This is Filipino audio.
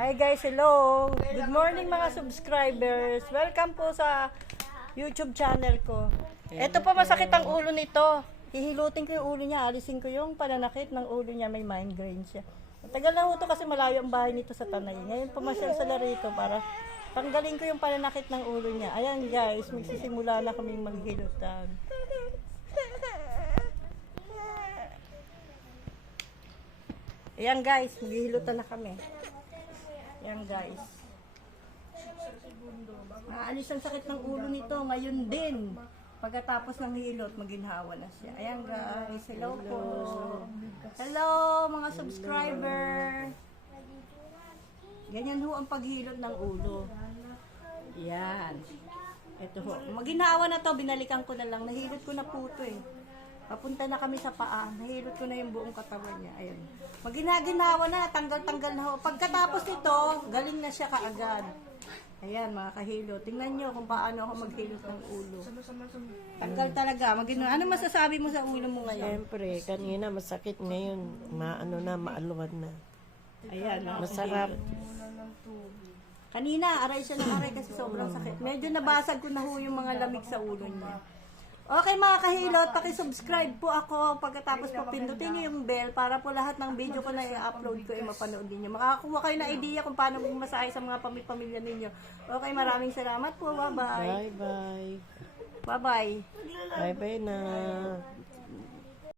Hi guys, hello! Good morning mga subscribers! Welcome po sa YouTube channel ko. Ito pa masakit ang ulo nito. Hihilutin ko yung ulo niya, alisin ko yung pananakit ng ulo niya, may migraine siya. Matagal na ho to kasi malayo ang bahay nito sa Tanay. Ngayon pumasyal sa Larito para tanggalin ko yung pananakit ng ulo niya. Ayan guys, magsisimula na kaming maghilutan. Ayan guys, maghihilutan na kami. Ayan guys. Maalis ang sakit ng ulo nito ngayon din. Pagkatapos ng hilot, maginhawa na siya. Ayan guys, hello po. Hello mga subscriber. Ganyan ho ang paghilot ng ulo. Yan. Ito ho. Maginhawa na to, binalikan ko na lang. Nahilot ko na po ito eh. Papunta na kami sa paa. Nahilot ko na yung buong katawan niya. Ayun. Maginaginawa na, tanggal-tanggal na ho. Pagkatapos nito, galing na siya kaagad. Ayan, mga kahilo. Tingnan nyo kung paano ako maghilot ng ulo. Tanggal talaga. Magino. Ano masasabi mo sa ulo mo ngayon? Siyempre, kanina masakit ngayon, maano na, maaluwad na. Ayan, mga Masarap. Kanina, aray siya ng aray kasi sobrang sakit. Medyo nabasag ko na ho yung mga lamig sa ulo niya. Okay mga kahilot, pakisubscribe po ako pagkatapos po pindutin niyo yung bell para po lahat ng video ko na i-upload ko ay mapanood ninyo. Makakakuha kayo ng idea kung paano masahe sa mga pami- pamilya ninyo. Okay, maraming salamat po. Bye-bye. Bye-bye. Bye-bye. Bye-bye na.